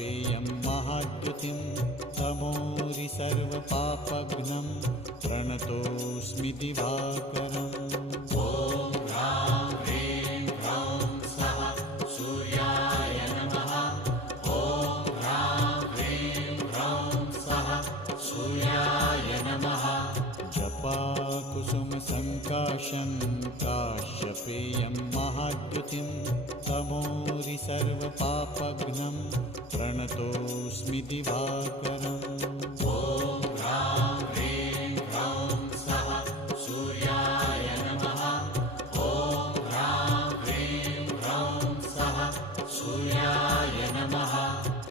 काश्यपेयं महाद्युतिं तमोरि सर्वपापघ्नं प्रणतोऽस्मि दिवाकरम्। ॐ ह्रां ह्रीं ह्रौं स्वः सूर्याय नमः। ॐ ह्रां ह्रीं ह्रौं स्वः सूर्याय नमः। जपाकुसुमसङ्काशं काश्यपेयं महाद्युतिं तमोरि सर्वपापघ्नं प्रणतोऽस्मि दिवाकरम्।